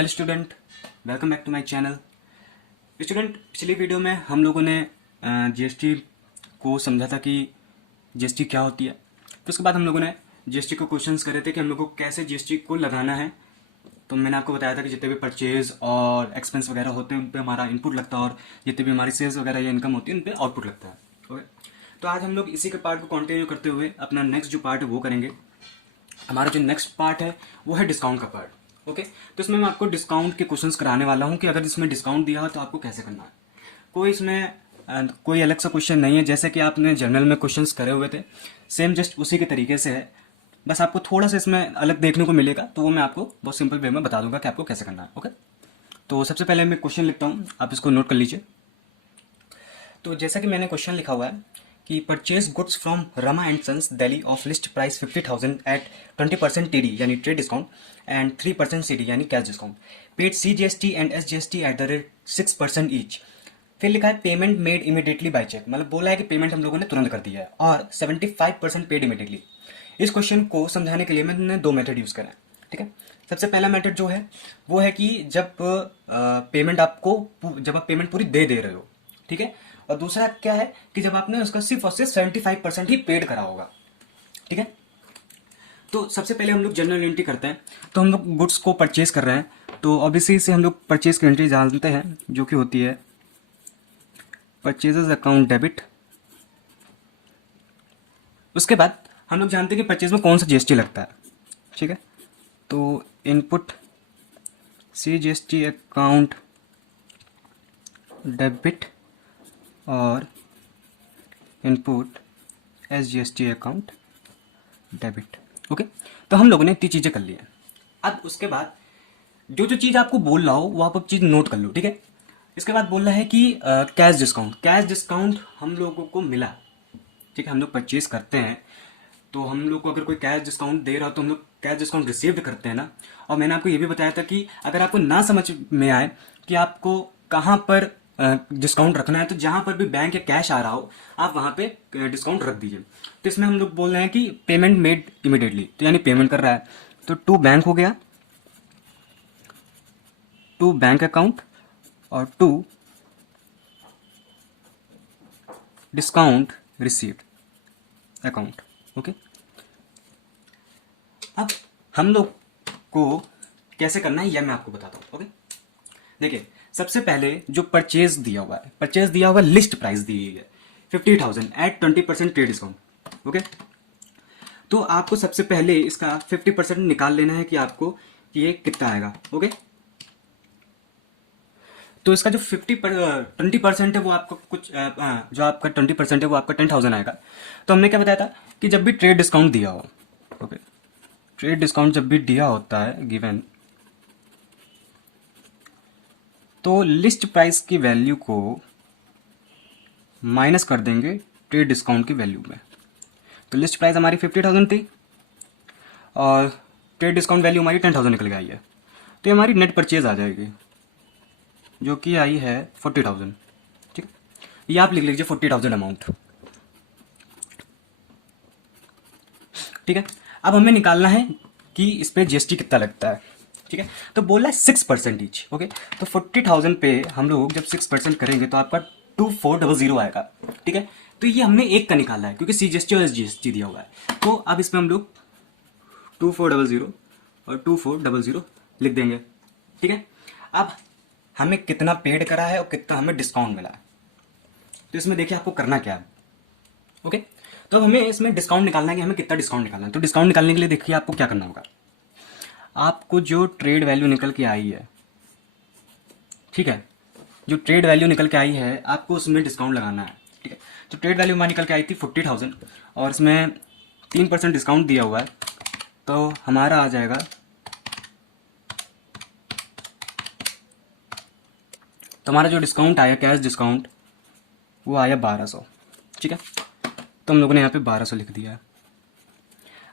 Hello student, welcome back to my channel. Student, पिछली video में हम लोगों ने जीएसटी को समझा था कि जीएसटी क्या होती है। तो उसके बाद हम लोगों ने जीएसटी को क्वेश्चंस करे थे कि हम लोग को कैसे जीएसटी को लगाना है। तो मैंने आपको बताया था कि जितने भी परचेज और एक्सपेंस वगैरह होते हैं उन पर हमारा इनपुट लगता है और जितने भी हमारी सेल्स वगैरह या इनकम होती है उन पर आउटपुट लगता है। ओके, तो आज हम लोग इसी के पार्ट को कंटिन्यू करते हुए अपना नेक्स्ट जो पार्ट है वो करेंगे। हमारा जो नेक्स्ट पार्ट है वो है डिस्काउंट का पार्ट। ओके, तो इसमें मैं आपको डिस्काउंट के क्वेश्चंस कराने वाला हूँ कि अगर इसमें डिस्काउंट दिया हो तो आपको कैसे करना है। कोई इसमें कोई अलग सा क्वेश्चन नहीं है, जैसे कि आपने जनरल में क्वेश्चंस करे हुए थे सेम जस्ट उसी के तरीके से है। बस आपको थोड़ा सा इसमें अलग देखने को मिलेगा, तो वो मैं आपको बहुत सिंपल वे में बता दूंगा कि आपको कैसे करना है। ओके, तो सबसे पहले मैं क्वेश्चन लिखता हूँ, आप इसको नोट कर लीजिए। तो जैसा कि मैंने क्वेश्चन लिखा हुआ है कि purchase goods from Rama and sons Delhi off list price 50,000 at 20% TD यानी ट्रेड डिस्काउंट एंड 3% सीडी यानी cash discount, paid CGST and SGST at the rate 6% each. फिर लिखा है payment made immediately by cheque, मतलब बोला है कि पेमेंट हम लोगों ने तुरंत कर दिया है, और 75% पेड इमीडिएटली। इस क्वेश्चन को समझाने के लिए मैंने दो मेथड यूज़ करा है। ठीक है, सबसे पहला मेथड जो है वो है कि जब पेमेंट आपको जब आप पेमेंट पूरी दे रहे हो, ठीक है, और दूसरा क्या है कि जब आपने उसका सिर्फ और सिर्फ 75% ही पेड करा होगा। ठीक है, तो सबसे पहले हम लोग जनरल एंट्री करते हैं। तो हम लोग गुड्स को परचेज कर रहे हैं, तो ऑब्वियसली से हम लोग परचेज की एंट्री जानते हैं जो कि होती है परचेजेस अकाउंट डेबिट। उसके बाद हम लोग जानते हैं कि परचेज में कौन सा जीएसटी लगता है। ठीक है, तो इनपुट CGST अकाउंट डेबिट और input SGST account debit. Okay, तो हम लोगों ने इतनी चीज़ें कर ली हैं। अब उसके बाद जो जो चीज़ आपको बोल रहा हो वो आप अब चीज़ नोट कर लो। ठीक है, इसके बाद बोल रहा है कि कैश डिस्काउंट हम लोगों को मिला। ठीक है, हम लोग परचेज करते हैं तो हम लोग को अगर कोई कैश डिस्काउंट दे रहा हो तो हम लोग कैश डिस्काउंट रिसीव्ड करते हैं ना। और मैंने आपको ये भी बताया था कि अगर आपको ना समझ में आए कि आपको कहाँ पर डिस्काउंट रखना है, तो जहाँ पर भी बैंक या कैश आ रहा हो आप वहाँ पे डिस्काउंट रख दीजिए। तो इसमें हम लोग बोल रहे हैं कि पेमेंट मेड इमिडिएटली, तो यानी पेमेंट कर रहा है तो टू बैंक हो गया, टू बैंक अकाउंट और to discount received account. Okay, अब हम लोग को कैसे करना है यह मैं आपको बताता हूँ। ओके, देखिए सबसे पहले जो परचेज दिया हुआ है लिस्ट प्राइस दी गई है 50,000 एट 20% ट्रेड डिस्काउंट। ओके, तो आपको सबसे पहले इसका 50% निकाल लेना है कि आपको ये कितना आएगा। ओके, तो इसका जो 20% है वो आपको कुछ जो आपका 20% है वो आपका 10,000 आएगा। तो हमने क्या बताया था कि जब भी ट्रेड डिस्काउंट दिया हो, ओके, ट्रेड डिस्काउंट जब भी दिया होता है गिवन, तो लिस्ट प्राइस की वैल्यू को माइनस कर देंगे ट्रेड डिस्काउंट की वैल्यू में। तो लिस्ट प्राइस हमारी 50,000 थी और ट्रेड डिस्काउंट वैल्यू हमारी 10,000 निकल के आई है, तो ये हमारी नेट परचेज आ जाएगी जो कि आई है 40,000। ठीक है, ये आप लिख लीजिए 40,000 अमाउंट। ठीक है, अब हमें निकालना है कि इस पे जीएसटी कितना लगता है। ठीक है, तो बोला है 6% ईच। ओके, तो 40,000 पे हम लोग जब 6% करेंगे तो आपका 2400 आएगा। ठीक है, तो ये हमने एक का निकाला है क्योंकि CGST और SGST दिया हुआ है। तो अब इसमें हम लोग 2400 और 2400 लिख देंगे। ठीक है, अब हमें कितना पेड करा है और कितना हमें डिस्काउंट मिला है, तो इसमें देखिए आपको करना क्या है। ओके, तो अब हमें इसमें डिस्काउंट निकालना है कि हमें कितना डिस्काउंट निकालना है। तो डिस्काउंट निकालने के लिए देखिए आपको क्या करना होगा। आपको जो ट्रेड वैल्यू निकल के आई है, ठीक है, जो ट्रेड वैल्यू निकल के आई है आपको उसमें डिस्काउंट लगाना है। ठीक है, तो ट्रेड वैल्यू हमारी निकल के आई थी 40,000 और इसमें 3% डिस्काउंट दिया हुआ है, तो हमारा आ जाएगा तो हमारा जो डिस्काउंट आया कैश डिस्काउंट वो आया 1200। ठीक है, तो हम लोगों ने यहाँ पे 1200 लिख दिया है।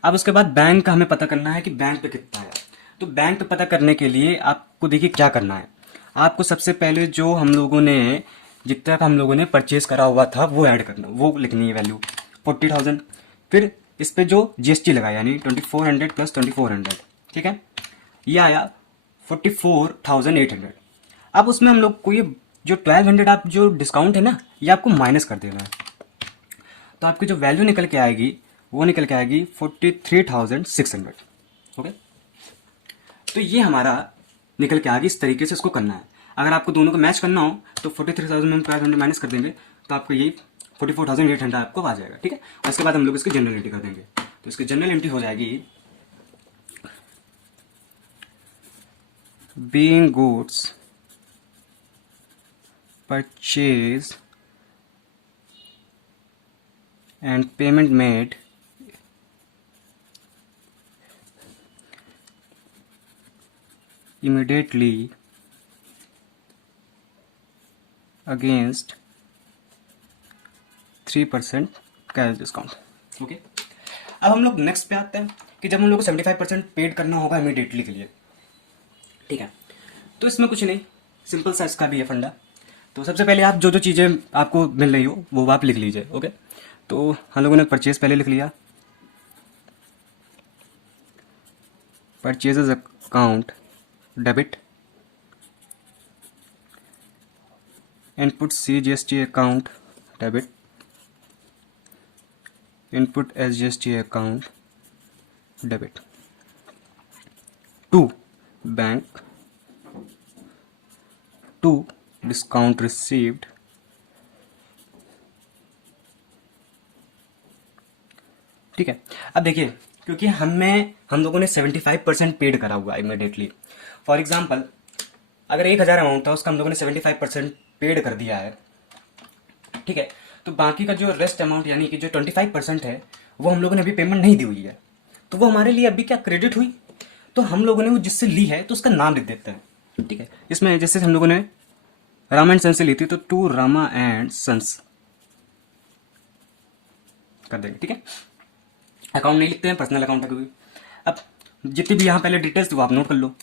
अब उसके बाद बैंक का हमें पता करना है कि बैंक पे कितना है। तो बैंक पे पता करने के लिए आपको देखिए क्या करना है। आपको सबसे पहले जो हम लोगों ने जितना का हम लोगों ने परचेज करा हुआ था वो ऐड करना, वो लिखनी है वैल्यू 40,000। फिर इस पे जो जीएसटी लगा यानी 2400 प्लस 2400, ठीक है, ये आया 44,800। अब उसमें हम लोग को ये जो 1200 आप जो डिस्काउंट है ना, ये आपको माइनस कर देना है। तो आपकी जो वैल्यू निकल के आएगी वो निकल के आएगी 43,600। ओके, तो ये हमारा निकल के आगे इस तरीके से इसको करना है। अगर आपको दोनों को मैच करना हो तो 43,000 में हम 1200 माइनस कर देंगे तो आपको ये 44,800 आपको आ जाएगा। ठीक है, और उसके बाद हम लोग इसकी जनरल एंट्री कर देंगे। तो इसकी जनरल एंट्री हो जाएगी being goods purchase and payment made immediately against 3% cash discount. Okay, अब हम लोग नेक्स्ट पे आते हैं कि जब हम लोग को 75% पेड करना होगा इमीडिएटली के लिए। ठीक है, तो इसमें कुछ नहीं, सिंपल सा इसका भी है फंडा। तो सबसे पहले आप जो जो चीज़ें आपको मिल रही हो वो आप लिख लीजिए। ओके, तो हम लोगों ने परचेज पहले लिख लिया, purchases account debit, input CGST account debit, input SGST account debit, to bank, to discount received, ठीक है। अब देखिए, क्योंकि हम लोगों ने 75% पेड करा हुआ इमीडिएटली। फॉर एग्जाम्पल, अगर 1,000 अमाउंट था उसका हम लोगों ने 75% पेड कर दिया है। ठीक है, तो बाकी का जो रेस्ट अमाउंट यानी कि जो 25% है वो हम लोगों ने अभी पेमेंट नहीं दी हुई है, तो वो हमारे लिए अभी क्या क्रेडिट हुई। तो हम लोगों ने वो जिससे ली है तो उसका नाम लिख देते हैं। ठीक है, इसमें जैसे हम लोगों ने रामा एंड सन्स से ली थी तो टू रामा एंड सन्स कर देंगे। ठीक है, अकाउंट नहीं लिखते हैं, पर्सनल अकाउंट है कोई। अब जितनी भी यहाँ पहले डिटेल्स थी वो आप नोट कर लो।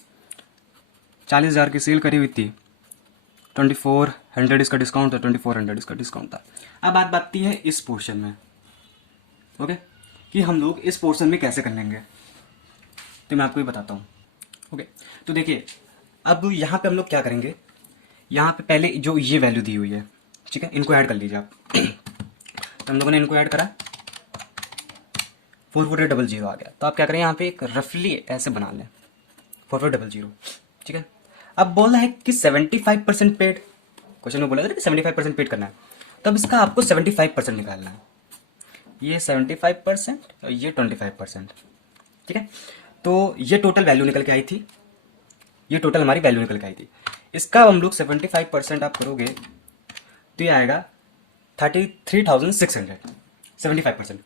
40,000 की सेल करी हुई थी, 2400 इसका डिस्काउंट था, 2400 इसका डिस्काउंट था। अब बात आती है इस पोर्शन में। ओके, कि हम लोग इस पोर्शन में कैसे कर लेंगे, तो मैं आपको ये बताता हूँ। ओके, तो देखिए, अब यहाँ पे हम लोग क्या करेंगे, यहाँ पे पहले जो ये वैल्यू दी हुई है, ठीक है, इनको ऐड कर लीजिए आप। तो हम लोगों ने इनको ऐड करा, 4400 आ गया। तो आप क्या करें, यहाँ पे एक रफली ऐसे बना लें 4400। ठीक है, अब बोला है कि 75% पेड, क्वेश्चन में बोला था कि 75% पेड करना है, तो अब इसका आपको 75% निकालना है। ये 75% और ये 25%। ठीक है, तो ये टोटल वैल्यू निकल के आई थी, ये टोटल हमारी वैल्यू निकल के आई थी। इसका हम लोग 75% आप करोगे तो ये आएगा 33,600, 75%।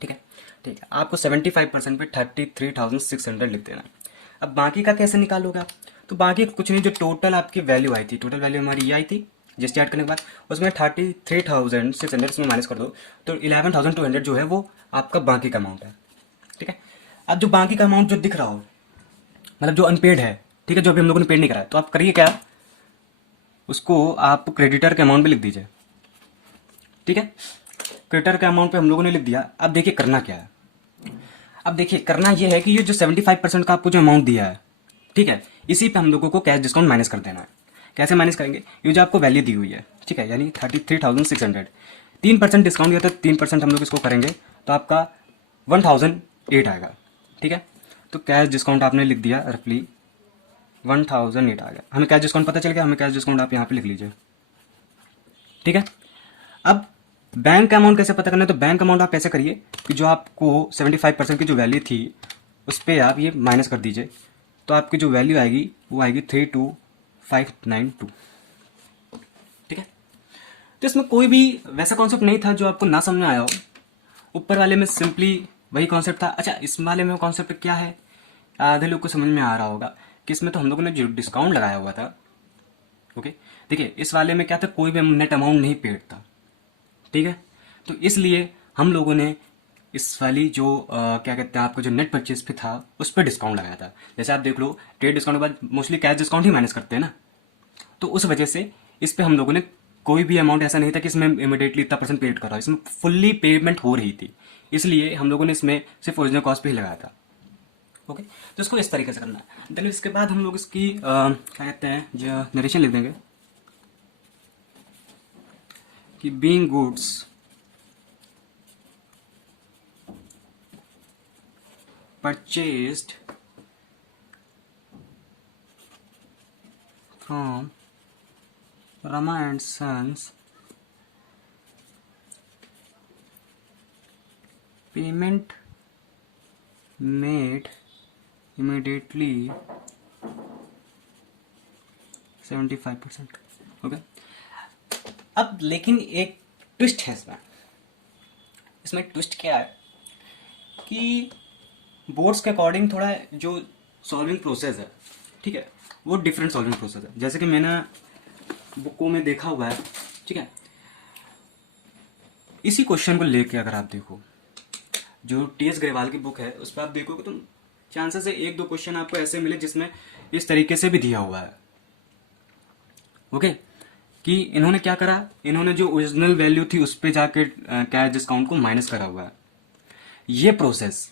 ठीक है, ठीक है, आपको 75% पे 33,600 लिख देना। अब बाकी का कैसे निकालोगे आप, तो बाकी कुछ नहीं, जो टोटल आपकी वैल्यू आई थी, टोटल वैल्यू हमारी ये आई थी जीएसटी ऐड करने के बाद, उसमें 33,600 इसमें माइनस कर दो तो 11,200 जो है वो आपका बाकी का अमाउंट है। ठीक है, अब जो बाकी का अमाउंट जो दिख रहा हो, मतलब जो अनपेड है, ठीक है, जो अभी हम लोगों ने पेड नहीं करा है, तो आप करिए क्या, उसको आप क्रेडिटर के अमाउंट पे लिख दीजिए। ठीक है, क्रेडिटर के अमाउंट पे हम लोगों ने लिख दिया। अब देखिए करना क्या है, अब देखिए करना ये है कि ये जो 75% का आपको जो अमाउंट दिया है, ठीक है, इसी पे हम लोगों को कैश डिस्काउंट माइनस कर देना है। कैसे माइनस करेंगे, ये जो आपको वैल्यू दी हुई है, ठीक है, यानी 33,600, 3% डिस्काउंट दिया, तो 3% हम लोग इसको करेंगे तो आपका 1,008 आएगा। ठीक है, तो कैश डिस्काउंट आपने लिख दिया रफली 1,008 आ गया। हमें कैश डिस्काउंट पता चल गया, हमें कैश डिस्काउंट आप यहाँ पे लिख लीजिए। ठीक है, अब बैंक का अमाउंट कैसे पता करना है, तो बैंक अमाउंट आप ऐसे करिए कि जो आपको 75% की जो वैल्यू थी उस पर आप ये माइनस कर दीजिए, तो आपकी जो वैल्यू आएगी वो आएगी 32,592। ठीक है, तो इसमें कोई भी वैसा कॉन्सेप्ट नहीं था जो आपको ना समझ में आया हो। ऊपर वाले में सिंपली वही कॉन्सेप्ट था। अच्छा, इस वाले में कॉन्सेप्ट क्या है, आधे लोग को समझ में आ रहा होगा कि इसमें तो हम लोगों ने जो डिस्काउंट लगाया हुआ था। ओके, देखिए इस वाले में क्या था, कोई भी नेट अमाउंट नहीं पेड था। ठीक है, तो इसलिए हम लोगों ने इस वाली जो क्या कहते हैं, आपको जो नेट परचेज पे था उस पर डिस्काउंट लगाया था। जैसे आप देख लो, ट्रेड डिस्काउंट के बाद मोस्टली कैश डिस्काउंट ही माइनस करते हैं ना, तो उस वजह से इस पे हम लोगों ने कोई भी अमाउंट ऐसा नहीं था कि इसमें इमीडिएटली इतना % पेड कर रहा है, इसमें फुल्ली पेमेंट हो रही थी, इसलिए हम लोगों ने इसमें सिर्फ ओरिजिनल कॉस्ट पे ही लगाया था। ओके, तो इसको इस तरीके से करना है। देन इसके बाद हम लोग इसकी क्या कहते हैं जो नरेशन लिख देंगे कि being goods purchased from Rama and Sons, payment made immediately 75%। Okay, अब लेकिन एक ट्विस्ट है इसमें ट्विस्ट क्या है कि बोर्ड्स के अकॉर्डिंग थोड़ा जो सॉल्विंग प्रोसेस है, ठीक है, वो डिफरेंट सॉल्विंग प्रोसेस है। जैसे कि मैंने बुकों में देखा हुआ है, ठीक है, इसी क्वेश्चन को लेके अगर आप देखो जो टी.एस. ग्रेवाल की बुक है उस पर आप देखोगे तो चांसेस है एक दो क्वेश्चन आपको ऐसे मिले जिसमें इस तरीके से भी दिया हुआ है। ओके, कि इन्होंने क्या करा, इन्होंने जो ओरिजिनल वैल्यू थी उस पर जाके कैश डिस्काउंट को माइनस करा हुआ है। ये प्रोसेस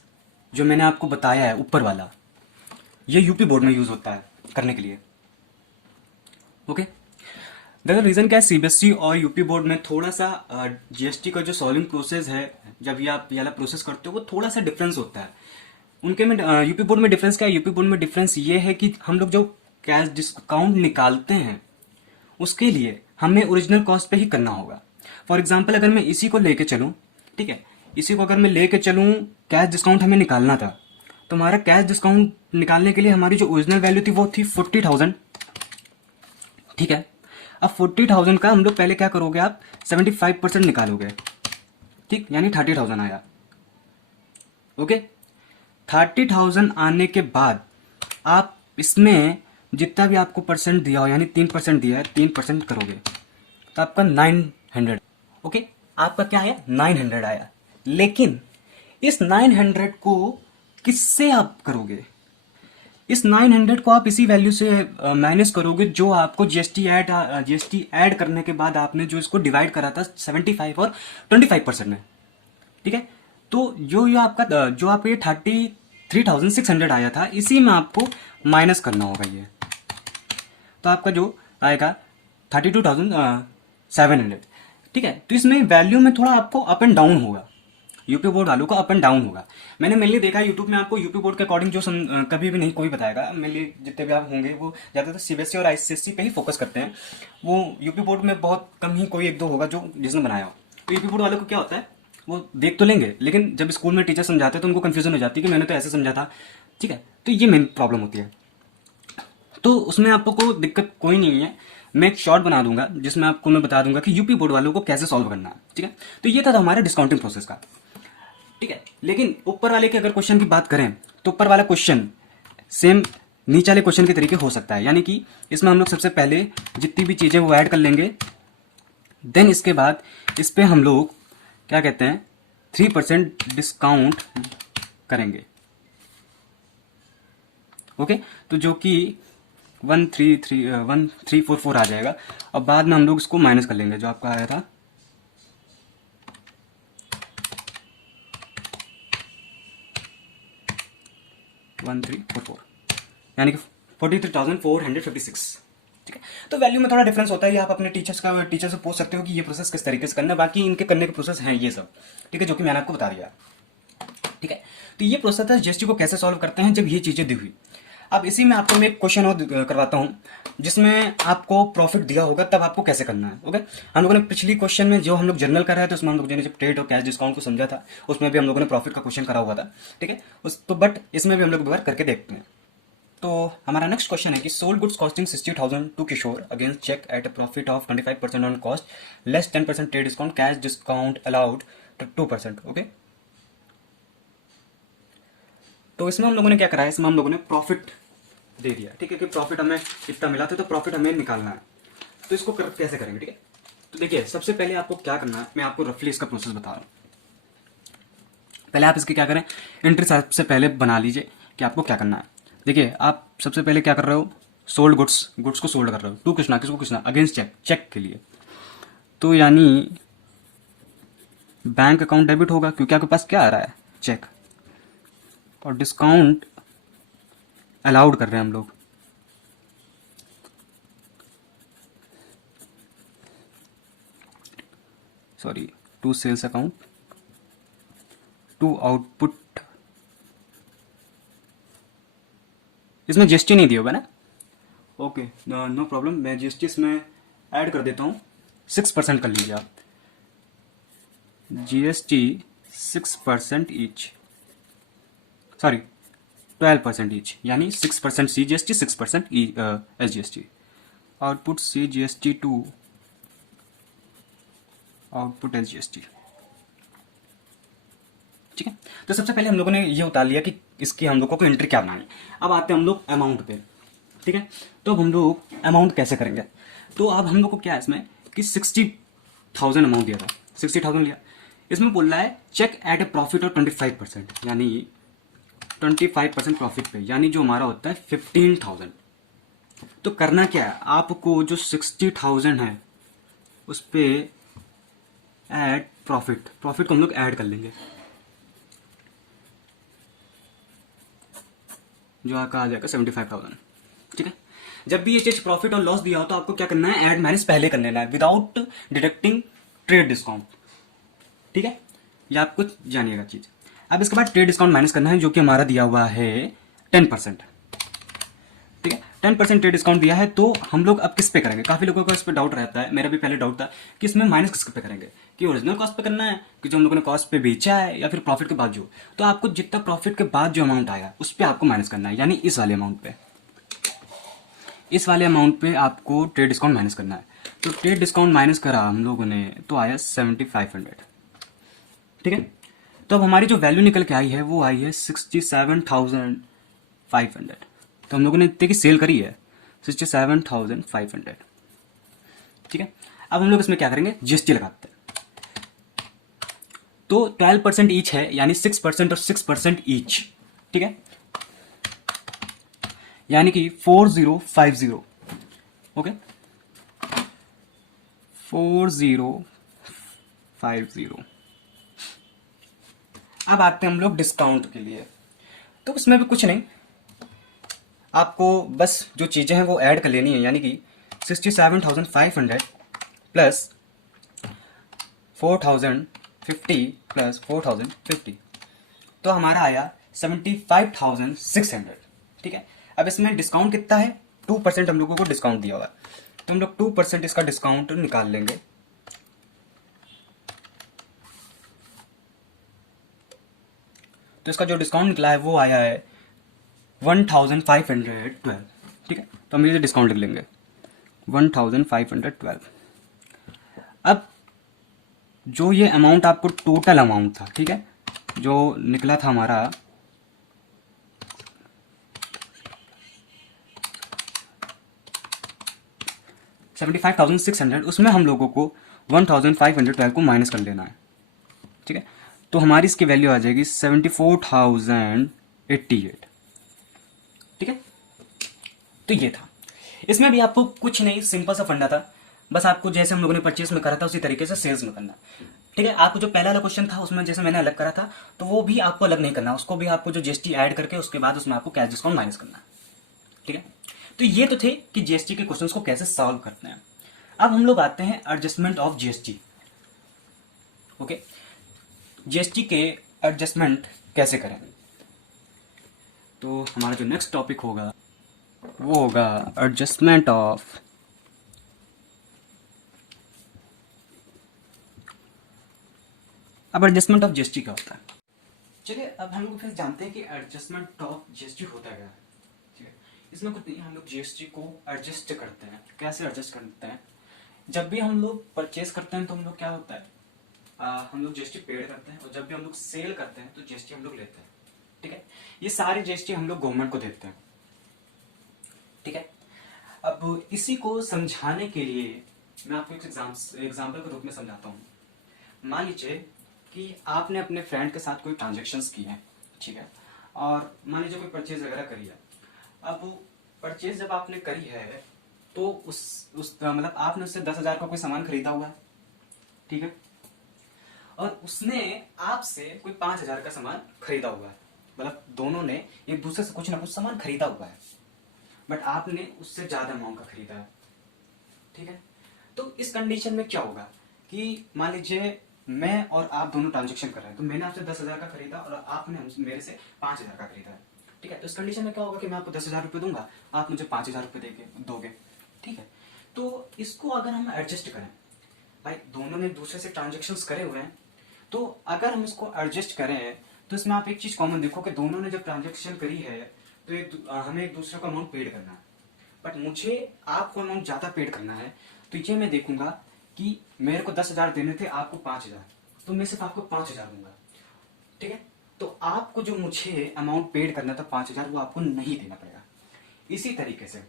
जो मैंने आपको बताया है ऊपर वाला, ये यूपी बोर्ड में यूज होता है करने के लिए। ओके, देखो रीजन क्या है, सीबीएसई और यूपी बोर्ड में थोड़ा सा जीएसटी का जो सॉल्विंग प्रोसेस है, जब ये आप ये वाला प्रोसेस करते हो वो थोड़ा सा डिफरेंस होता है। उनके में यूपी बोर्ड में डिफरेंस क्या है, यूपी बोर्ड में डिफरेंस ये है कि हम लोग जो कैश डिस्काउंट निकालते हैं उसके लिए हमें ओरिजिनल कॉस्ट पे ही करना होगा। फॉर एग्जाम्पल अगर मैं इसी को लेके चलूँ, ठीक है, इसी को अगर मैं लेके चलूँ, कैश डिस्काउंट हमें निकालना था, तो हमारा कैश डिस्काउंट निकालने के लिए हमारी जो ओरिजिनल वैल्यू थी वो थी 40,000, ठीक है। अब 40,000 का हम लोग पहले क्या करोगे, आप 75% निकालोगे, ठीक, यानी 30,000 आया। ओके, 30,000 आने के बाद आप इसमें जितना भी आपको परसेंट दिया हो, यानी 3% दिया है, 3% करोगे तो आपका 900। ओके, आपका क्या आया, 900 आया। लेकिन इस 900 को किससे आप करोगे, इस 900 को आप इसी वैल्यू से माइनस करोगे जो आपको जीएसटी ऐड करने के बाद आपने जो इसको डिवाइड करा था 75 और 25% में, ठीक है। तो जो ये आपका जो आपको ये 33,600 आया था, इसी में आपको माइनस करना होगा ये, तो आपका जो आएगा 32,700, ठीक है। तो इसमें वैल्यू में थोड़ा आपको अप एंड डाउन होगा, यूपी बोर्ड वालों का अप एंड डाउन होगा। मैंने मेनली देखा है यूट्यूब में, आपको यूपी बोर्ड के अकॉर्डिंग जो कभी भी नहीं कोई बताएगा। मेनली जितने भी आप होंगे वो ज़्यादातर सीबीएसई और आईसीएसई पे ही फोकस करते हैं। वो यूपी बोर्ड में बहुत कम ही कोई एक दो होगा जो जिसने बनाया हो। तो यूपी बोर्ड वालों को क्या होता है, वो देख तो लेंगे लेकिन जब स्कूल में टीचर समझाते हैं तो उनको कन्फ्यूजन हो जाती है कि मैंने तो ऐसे समझा था, ठीक है। तो ये मेन प्रॉब्लम होती है। तो उसमें आपको कोई दिक्कत कोई नहीं है, मैं एक शॉर्ट बना दूंगा जिसमें आपको मैं बता दूंगा कि यूपी बोर्ड वालों को कैसे सॉल्व करना है, ठीक है। तो ये था हमारे डिस्काउंटिंग प्रोसेस का, ठीक है। लेकिन ऊपर वाले के अगर क्वेश्चन की बात करें तो ऊपर वाला क्वेश्चन सेम नीचे वाले क्वेश्चन के तरीके हो सकता है, यानी कि इसमें हम लोग सबसे पहले जितनी भी चीज़ें वो ऐड कर लेंगे, देन इसके बाद इस पर हम लोग क्या कहते हैं 3% डिस्काउंट करेंगे। ओके, तो जो कि 1344 आ जाएगा। और बाद में हम लोग इसको माइनस कर लेंगे, जो आपका आया था 1344, यानी कि 43,456, ठीक है। तो वैल्यू में थोड़ा डिफरेंस होता है, ये आप अपने टीचर से पूछ सकते हो कि ये प्रोसेस किस तरीके से करना है। बाकी इनके करने के प्रोसेस हैं ये सब, ठीक है, जो कि मैंने आपको बता दिया, ठीक है। तो ये प्रोसेस है जीएसटी को कैसे सॉल्व करते हैं जब ये चीज़ें दी हुई। अब इसी में आपको मैं एक क्वेश्चन और करवाता हूँ जिसमें आपको प्रॉफिट दिया होगा तब आपको कैसे करना है। ओके, हम लोगों ने पिछली क्वेश्चन में जो हम लोग जनरल करा है तो उसमें हम लोग जो जब ट्रेड और कैश डिस्काउंट को समझा था उसमें भी हम लोगों ने प्रॉफिट का क्वेश्चन करा हुआ था, ठीक है। उस तो बट इसमें भी हम लोग दोबारा करके देखते हैं। तो हमारा नेक्स्ट क्वेश्चन है कि sold goods costing 60,000 to Kishore against cheque at a profit of 25% on cost less 10% trade discount, cash discount allowed 2%। Okay, तो इसमें हम लोगों ने क्या करा है, इसमें हम लोगों ने प्रॉफिट दे दिया, ठीक है, कि प्रॉफिट हमें इतना मिला था तो प्रॉफिट हमें निकालना है। तो इसको कैसे करेंगे, ठीक है। तो देखिए सबसे पहले आपको क्या करना है, मैं आपको रफली इसका प्रोसेस बता रहा हूँ। पहले आप इसके क्या करें, एंट्री सबसे पहले बना लीजिए कि आपको क्या करना है। देखिए आप सबसे पहले क्या कर रहे हो, सोल्ड गुड्स को सोल्ड कर रहे हो टू किसना, किसको किसना, अगेंस्ट चेक के लिए। तो यानी बैंक अकाउंट डेबिट होगा क्योंकि आपके पास क्या आ रहा है, चेक, और डिस्काउंट अलाउड कर रहे हैं हम लोग। Sorry, to sales account to output, इसमें जीएसटी नहीं दिया होगा ना? ओके, नो प्रॉब्लम, मैं जीएसटी इसमें ऐड कर देता हूँ। 6% कर लीजिए आप, जीएसटी 6% ईच, सॉरी 12% ईच, यानी 6% C GST, 6% S GST. Output C GST to output S GST. ठीक है, तो सबसे पहले हम लोगों ने ये उतार लिया कि इसकी हम लोगों को एंट्री क्या बनानी। अब आते हैं हम लोग अमाउंट पे। ठीक है, तो अब हम लोग अमाउंट कैसे करेंगे? तो अब हम लोग को क्या है इसमें कि 60,000 अमाउंट दिया था, 60,000 लिया, इसमें बोल रहा है चेक एट ए प्रॉफिट और 25%, यानी 25% प्रॉफिट पे, यानी जो हमारा होता है 15,000। तो करना क्या है आपको, जो 60,000 है उस पर ऐड प्रॉफिट, प्रॉफिट को हम लोग ऐड कर लेंगे, जो आपका आ जाएगा 75,000। ठीक है, जब भी ये चीज प्रॉफिट और लॉस दिया हो तो आपको क्या करना है, ऐड माइनस पहले कर लेना है विदाउट डिडक्टिंग ट्रेड डिस्काउंट। ठीक है, ये आपको जानिएगा चीज। अब इसके बाद ट्रेड डिस्काउंट माइनस करना है, जो कि हमारा दिया हुआ है 10%। ठीक है, 10% ट्रेड डिस्काउंट दिया है, तो हम लोग अब किस पे करेंगे? काफी लोगों को इस पर डाउट रहता है, मेरा भी पहले डाउट था कि इसमें माइनस किस पे करेंगे, कि ओरिजिनल कॉस्ट पे करना है, कि जो हम लोगों ने कॉस्ट पे बेचा है, या फिर प्रॉफिट के बाद जो। तो आपको जितना प्रॉफिट के बाद जो अमाउंट आया उस पर आपको माइनस करना है, यानी इस वाले अमाउंट पे, इस वाले अमाउंट पे आपको ट्रेड डिस्काउंट माइनस करना है। तो ट्रेड डिस्काउंट माइनस करा हम लोगों ने, तो आया 7500। ठीक है, तो अब हमारी जो वैल्यू निकल के आई है वो आई है 67,500। तो हम लोगों ने इतने की सेल करी है 67,500। ठीक है, अब हम लोग इसमें क्या करेंगे, जीएसटी लगाते हैं। तो 12% ईच है, यानी 6% और 6% ईच। ठीक है, यानी कि 4050। ओके, 4050। अब आते हैं हम लोग डिस्काउंट के लिए। तो उसमें भी कुछ नहीं, आपको बस जो चीज़ें हैं वो ऐड कर लेनी है, यानी कि 67,500 प्लस 4,050 प्लस 4,050, तो हमारा आया 75,600। ठीक है, अब इसमें डिस्काउंट कितना है, 2% हम लोगों को डिस्काउंट दिया हुआ है, तो हम लोग 2% इसका डिस्काउंट निकाल लेंगे। तो इसका जो डिस्काउंट निकला है वो आया है 1,512। ठीक है, तो हम ये डिस्काउंट लिख लेंगे 1,512। अब जो ये अमाउंट आपको टोटल अमाउंट था, ठीक है, जो निकला था हमारा 75,600, उसमें हम लोगों को 1,512 को माइनस कर लेना है। ठीक है, तो हमारी इसकी वैल्यू आ जाएगी 74,088। ठीक है, तो ये था। इसमें भी आपको कुछ नहीं, सिंपल सा फंडा था, बस आपको जैसे हम लोगों ने परचेज में करा था उसी तरीके से सेल्स में करना। ठीक है, आपको जो पहला वाला क्वेश्चन था उसमें जैसे मैंने अलग करा था, तो वो भी आपको अलग नहीं करना, उसको भी आपको जो जीएसटी ऐड करके उसके बाद उसमें आपको कैश डिस्काउंट माइनस करना। ठीक है, तो ये तो थे कि जीएसटी के क्वेश्चंस को कैसे सॉल्व करते हैं। अब हम लोग आते हैं adjustment of GST. Okay, GST के एडजस्टमेंट कैसे करें, तो हमारा जो नेक्स्ट टॉपिक होगा वो होगा एडजस्टमेंट ऑफ अब एडजस्टमेंट ऑफ जीएसटी क्या होता है। चलिए अब हम लोग फिर जानते हैं कि एडजस्टमेंट ऑफ जीएसटी होता क्या है। ठीक है, इसमें कुछ नहीं, हम लोग जीएसटी को एडजस्ट करते हैं। कैसे एडजस्ट करते हैं, जब भी हम लोग परचेज करते हैं तो हम लोग क्या होता है, हम लोग जीएसटी पेड करते हैं, और जब भी हम लोग सेल करते हैं तो जीएसटी हम लोग लेते हैं। ठीक है, ये सारी जीएसटी हम लोग गवर्नमेंट को देते हैं। ठीक है, अब इसी को समझाने के लिए मैं आपको एक एग्जाम्पल के रूप में समझाता हूँ। मान लीजिए कि आपने अपने फ्रेंड के साथ कोई ट्रांजेक्शन्स की हैं, ठीक है, और मान लीजिए कोई परचेज वगैरह करी है। अब वो परचेज जब आपने करी है तो उस मतलब आपने उससे 10,000 का कोई सामान खरीदा हुआ है, ठीक है, और उसने आपसे कोई 5,000 का सामान खरीदा हुआ है। मतलब दोनों ने एक दूसरे से कुछ ना कुछ सामान खरीदा हुआ है, बट आपने उससे ज़्यादा अमाउंट का खरीदा है, ठीक है। तो इस कंडीशन में क्या होगा कि मान लीजिए मैं और आप दोनों ट्रांजेक्शन कर रहे हैं, तो मैंने आपसे 10,000 का खरीदा और आपने मेरे से 5,000 का खरीदा है, ठीक है। तो इस कंडीशन में क्या होगा कि मैं आपको 10,000 रुपये दूंगा, आप मुझे 5,000 रुपये दोगे, ठीक है। तो इसको अगर हम एडजस्ट करें, भाई दोनों ने एक दूसरे से ट्रांजेक्शन्स करे हुए हैं, तो अगर हम इसको एडजस्ट करें तो इसमें आप एक चीज़ कॉमन देखो कि दोनों ने जब ट्रांजेक्शन करी है तो हमें एक दूसरे को अमाउंट पेड करना है, बट मुझे आपको अमाउंट ज़्यादा पेड करना है, तो ये मैं देखूंगा कि मेरे को 10,000 देने थे, आपको 5,000, तो मैं सिर्फ आपको 5,000 दूंगा, ठीक है। तो आपको जो मुझे अमाउंट पेड करना था 5,000, वो आपको नहीं देना पड़ेगा। इसी तरीके से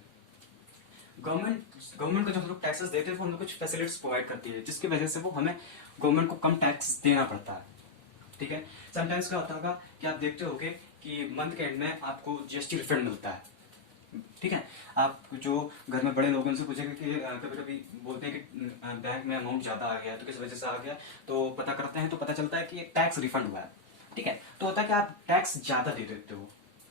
गवर्नमेंट गवर्नमेंट को जो हम लोग टैक्सेस देते हैं वो हम लोग कुछ फैसिलिटीज प्रोवाइड करती है, जिसकी वजह से वो हमें गवर्नमेंट को कम टैक्स देना पड़ता है, ठीक है। समटाइम्स क्या होता होगा कि आप देखते होगे कि मंथ के एंड में आपको जीएसटी रिफंड मिलता है, ठीक है। आप जो घर में बड़े लोगों से पूछेंगे कि कभी कभी बोलते हैं कि बैंक में अमाउंट ज़्यादा आ गया, तो किस वजह से आ गया, तो पता करते हैं तो पता चलता है कि टैक्स रिफंड हुआ है, ठीक है। तो होता है कि आप टैक्स ज़्यादा दे देते हो,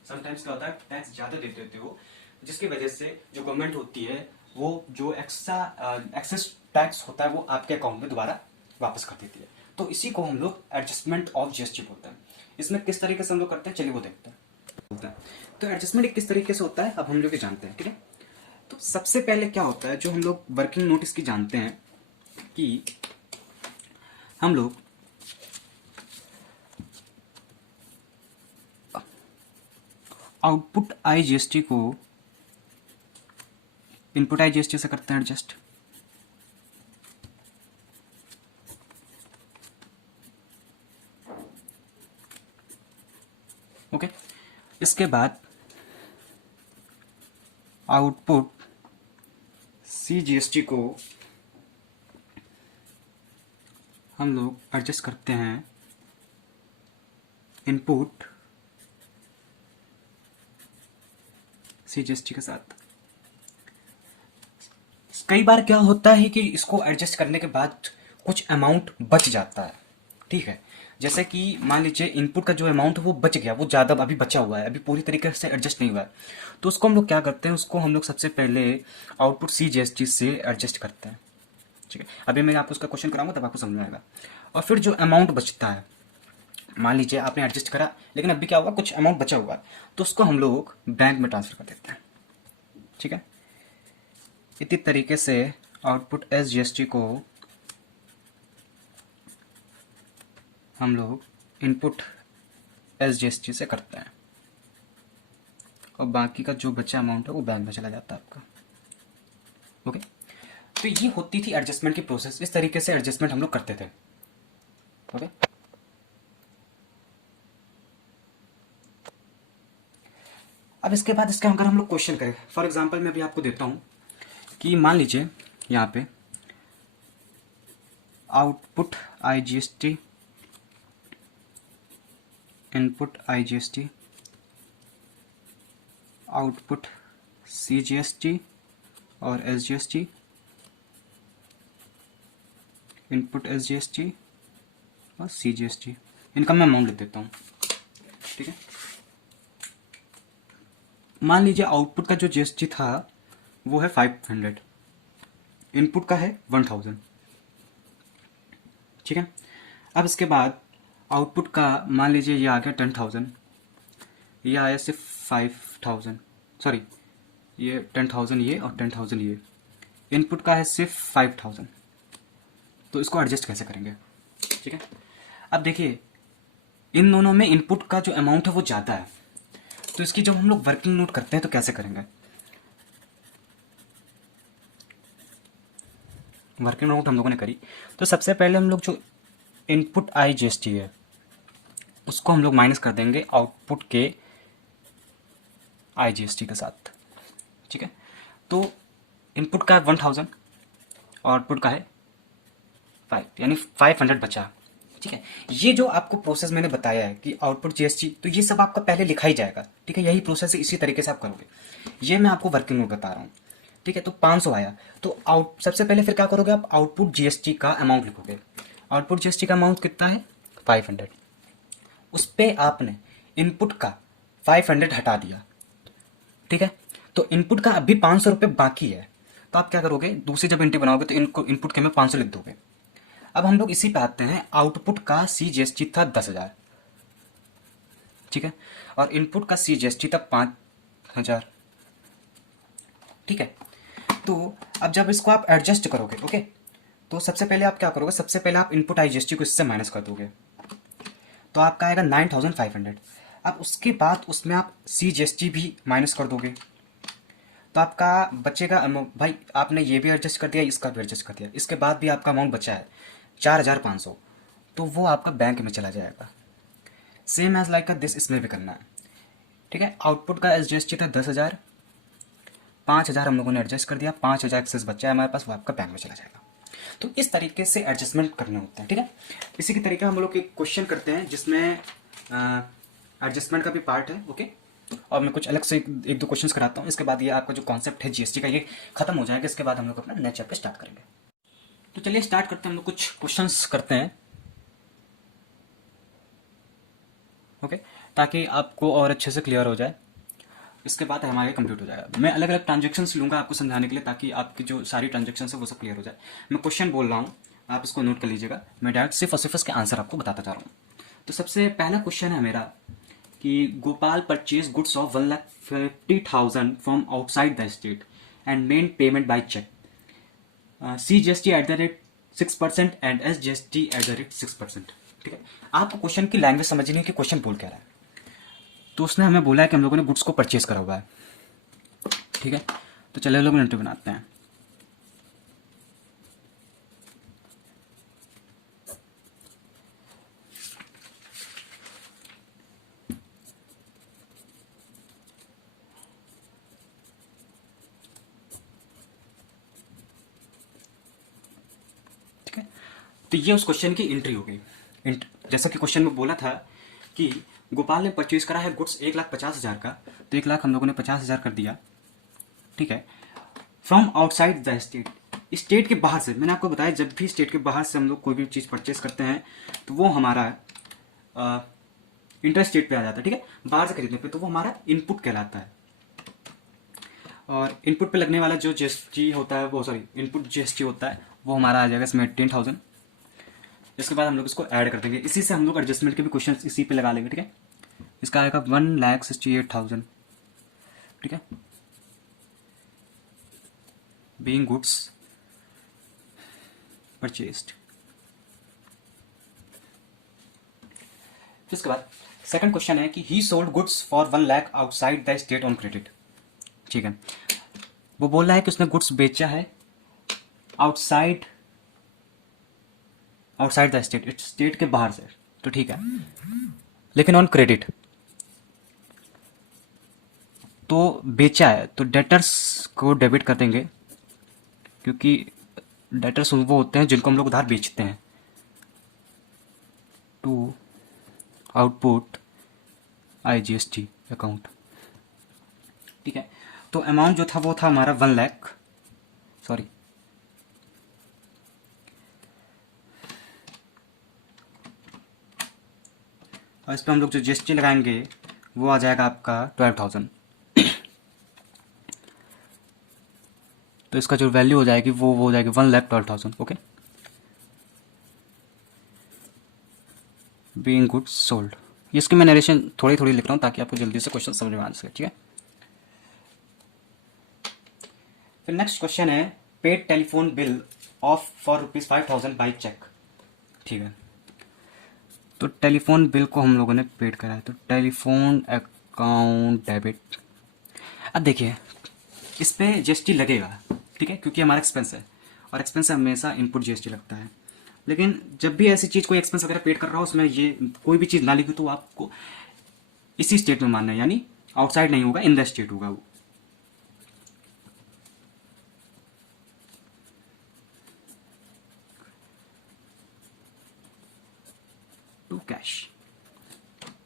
समटाइम्स क्या होता है टैक्स ज़्यादा दे देते हो, जिसकी वजह से जो गवर्नमेंट होती है वो जो एक्सेस टैक्स होता है वो आपके अकाउंट में दोबारा वापस कर देती है। तो इसी को हम लोग एडजस्टमेंट ऑफ जीएसटी बोलते हैं। इसमें किस तरीके से हम लोग करते हैं, चलिए वो देखते हैं। तो एडजस्टमेंट किस तरीके से होता है अब हम लोग ये जानते हैं, ठीक है। तो सबसे पहले क्या होता है, जो हम लोग वर्किंग नोटिस की जानते हैं कि हम लोग आउटपुट आई जीएसटी को इनपुट आई जीएसटी से करते हैं एडजस्ट, ओके। इसके बाद आउटपुट सी जीएसटी को हम लोग एडजस्ट करते हैं इनपुट सी जीएसटी के साथ। कई बार क्या होता है कि इसको एडजस्ट करने के बाद कुछ अमाउंट बच जाता है, ठीक है। जैसे कि मान लीजिए इनपुट का जो अमाउंट है वो बच गया, वो ज़्यादा अभी बचा हुआ है, अभी पूरी तरीके से एडजस्ट नहीं हुआ है, तो उसको हम लोग क्या करते हैं, उसको हम लोग सबसे पहले आउटपुट सी जीएसटी से एडजस्ट करते हैं, ठीक है। अभी मैं आपको उसका क्वेश्चन कराऊंगा तब आपको समझ में आएगा। और फिर जो अमाउंट बचता है, मान लीजिए आपने एडजस्ट करा लेकिन अभी क्या हुआ, कुछ अमाउंट बचा हुआ है, तो उसको हम लोग बैंक में ट्रांसफ़र कर देते हैं, ठीक है। इसी तरीके से आउटपुट एस जीएसटी को हम लोग इनपुट एस जीएसटी से करते हैं, और बाकी का जो बचा अमाउंट है वो बैंक में चला जाता है आपका, ओके। तो ये होती थी एडजस्टमेंट की प्रोसेस, इस तरीके से एडजस्टमेंट हम लोग करते थे, ओके। अब इसके बाद इसका अगर हम लोग क्वेश्चन करें, फॉर एग्जांपल मैं अभी आपको देता हूँ कि मान लीजिए यहाँ पे output I GST, input I GST, output C GST और S GST, input S GST और सी जीएसटी, इनका मैं अमाउंट लिख देता हूँ, ठीक है। मान लीजिए आउटपुट का जो जीएसटी था वो है 500, इनपुट का है 1000, ठीक है। अब इसके बाद आउटपुट का मान लीजिए ये आ गया 10,000, ये आया सिर्फ 5,000, सॉरी ये 10,000 ये और 10,000 ये, इनपुट का है सिर्फ 5,000, तो इसको एडजस्ट कैसे करेंगे, ठीक है। अब देखिए इन दोनों में इनपुट का जो अमाउंट है वो ज़्यादा है, तो इसकी जब हम लोग वर्किंग नोट करते हैं तो कैसे करेंगे, वर्किंग नोट हम लोगों ने करी, तो सबसे पहले हम लोग जो इनपुट आई जीएसटी है उसको हम लोग माइनस कर देंगे आउटपुट के आई जीएसटी के साथ, ठीक है। तो इनपुट का है 1000 और आउटपुट का है 5, यानी 500 बचा, ठीक है। ये जो आपको प्रोसेस मैंने बताया है कि आउटपुट जीएसटी, तो ये सब आपका पहले लिखा ही जाएगा, ठीक है। यही प्रोसेस है, इसी तरीके से आप करोगे, ये मैं आपको वर्किंग नोट बता रहा हूँ, ठीक है। तो 500 आया, तो सबसे पहले फिर क्या करोगे आप, आउटपुट जीएसटी का अमाउंट लिखोगे। आउटपुट जीएसटी का अमाउंट कितना है 500, उस पर आपने इनपुट का 500 हटा दिया, ठीक है, तो इनपुट का अभी 500 रुपये बाकी है, तो आप क्या करोगे, दूसरी जब एंट्री बनाओगे तो इनको इनपुट के में 500 लिख दोगे। अब हम लोग इसी पे आते हैं, आउटपुट का CGST था 10,000, ठीक है, और इनपुट का CGST था 5,000, ठीक है। तो अब जब इसको आप एडजस्ट करोगे, ओके, तो सबसे पहले आप क्या करोगे, सबसे पहले आप इनपुट IGST को इससे माइनस कर दोगे, तो आपका आएगा 9,500। अब उसके बाद उसमें आप CGST भी माइनस कर दोगे, तो आपका बचेगा भाई, आपने ये भी एडजस्ट कर दिया, इसका भी एडजस्ट कर दिया, इसके बाद भी आपका अमाउंट बचा है 4,500, तो वो आपका बैंक में चला जाएगा। सेम एज लाइक दिस इसमें भी करना है, ठीक है। आउटपुट का SGST था 10,000, 5,000 हम लोगों ने एडजस्ट कर दिया, 5,000 एक्सेस बचा है हमारे पास, वो आपका बैंक में चला जाएगा। तो इस तरीके से एडजस्टमेंट करने होते हैं, ठीक है। इसी के तरीके हम लोग एक क्वेश्चन करते हैं जिसमें एडजस्टमेंट का भी पार्ट है, ओके, और मैं कुछ अलग से एक दो क्वेश्चंस कराता हूँ, इसके बाद ये आपका जो कॉन्सेप्ट है GST का ये खत्म हो जाएगा, इसके बाद हम लोग अपना नेक्स्ट चैप्टर स्टार्ट करेंगे। तो चलिए स्टार्ट करते हैं, हम लोग कुछ क्वेश्चंस करते हैं, ओके, ताकि आपको और अच्छे से क्लियर हो जाए, इसके बाद हमारे कंप्लीट हो जाएगा। मैं अलग अलग ट्रांजेक्शन्स लूँगा आपको समझाने के लिए, ताकि आपकी जो सारी ट्रांजेक्शन्स है वो सब क्लियर हो जाए। मैं क्वेश्चन बोल रहा हूँ, आप इसको नोट कर लीजिएगा, मैं डायरेक्ट सिर्फ और सिर्फ इसके आंसर आपको बताता जा रहा हूँ। तो सबसे पहला क्वेश्चन है मेरा कि Gopal purchase goods of 1,50,000 from outside the state and made payment by cheque, CGST at the rate 6% and SGST at the rate 6%, ठीक है। आपको क्वेश्चन की लैंग्वेज समझनी है कि क्वेश्चन बोल क्या रहा है। तो उसने हमें बोला है कि हम लोगों ने गुड्स को परचेज करा हुआ है, ठीक है। तो चलिए लोग एंट्री बनाते हैं। ठीक है, तो ये उस क्वेश्चन की एंट्री हो गई। जैसा कि क्वेश्चन में बोला था कि गोपाल ने परचेज करा है गुड्स 1,50,000 का, तो 1,00,000 हम लोगों ने 50,000 कर दिया, ठीक है, from outside the state, state के बाहर से। मैंने आपको बताया जब भी स्टेट के बाहर से हम लोग कोई भी चीज़ परचेज करते हैं तो वो हमारा इंटर स्टेट पे आ जाता है, ठीक है, बाहर से खरीदने पे, तो वो हमारा इनपुट कहलाता है। और इनपुट पे लगने वाला जो GST होता है, वो सॉरी इनपुट GST होता है, वो हमारा आ जाएगा इसमें 18,000। इसके बाद हम लोग इसको ऐड कर देंगे, इसी से हम लोग एडजस्टमेंट के भी क्वेश्चन इसी पे लगा लेंगे, ठीक है। इसका आएगा 1,68,000, ठीक है, बीइंग गुड्स परचेज्ड। इसके बाद सेकंड क्वेश्चन है कि ही sold goods for 1,00,000 outside the state on credit, ठीक है। वो बोल रहा है कि उसने गुड्स बेचा है आउटसाइड द स्टेट, स्टेट के बाहर से, तो ठीक है, लेकिन ऑन क्रेडिट, तो बेचा है तो डेटर्स को डेबिट कर देंगे, क्योंकि डेटर्स वो होते हैं जिनको हम लोग उधार बेचते हैं। टू आउटपुट IGST अकाउंट, ठीक है। तो अमाउंट जो था वो था हमारा 1,00,000, सॉरी और इस पर हम लोग जो GST लगाएंगे वो आ जाएगा आपका 12,000, तो इसका जो वैल्यू हो जाएगी वो हो जाएगी 1,12,000, ओके, बीइंग गुड्स सोल्ड। इसकी मैं नरेशन थोड़ी थोड़ी लिख रहा हूँ ताकि आपको जल्दी से क्वेश्चन समझ में आ सके, ठीक है। फिर नेक्स्ट क्वेश्चन है paid telephone bill off for ₹5,000 by cheque, ठीक है। तो टेलीफोन बिल को हम लोगों ने पेड करा है, तो टेलीफोन अकाउंट डेबिट। अब देखिए इस पे GST लगेगा, ठीक है, क्योंकि हमारा एक्सपेंस है, और एक्सपेंस हमेशा इनपुट GST लगता है। लेकिन जब भी ऐसी चीज़ कोई एक्सपेंस वगैरह पेड कर रहा हो उसमें ये कोई भी चीज़ ना लिखी तो आपको इसी स्टेट में मानना है, यानी आउटसाइड नहीं होगा, इन द स्टेट होगा वो। टू कैश,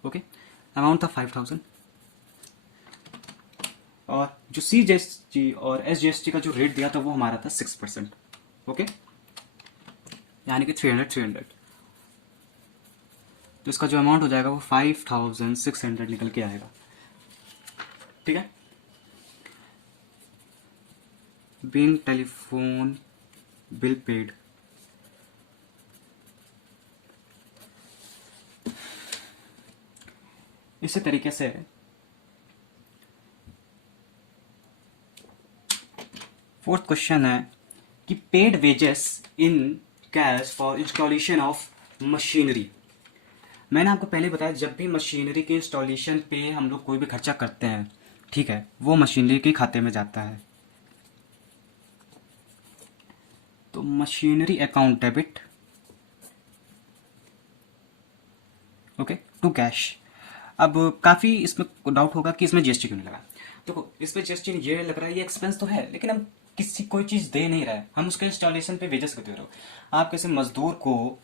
ओके, अमाउंट था 5,000, और जो CGST और SGST का जो रेट दिया था वो हमारा था 6%, ओके, यानी कि 300। तो इसका जो अमाउंट हो जाएगा वो 5600 निकल के आएगा। ठीक है, बीइंग टेलीफोन बिल पेड, इसी तरीके से फोर्थ क्वेश्चन है कि paid wages in cash for installation of machinery. मैंने आपको पहले बताया जब भी मशीनरी के इंस्टॉलेशन पे हम लोग कोई भी खर्चा करते हैं, ठीक है, वो मशीनरी के खाते में जाता है। तो machinery account debit, okay, to cash. अब काफ़ी इसमें डाउट होगा कि इसमें जीएसटी क्यों नहीं लगा। देखो, इसमें जीएसटी ये लग रहा है, ये एक्सपेंस तो है, लेकिन हम किसी कोई चीज़ दे नहीं रहा है, हम उसके इंस्टॉलेशन पे वेजेस को दे रहे हो। आप कैसे मजदूर को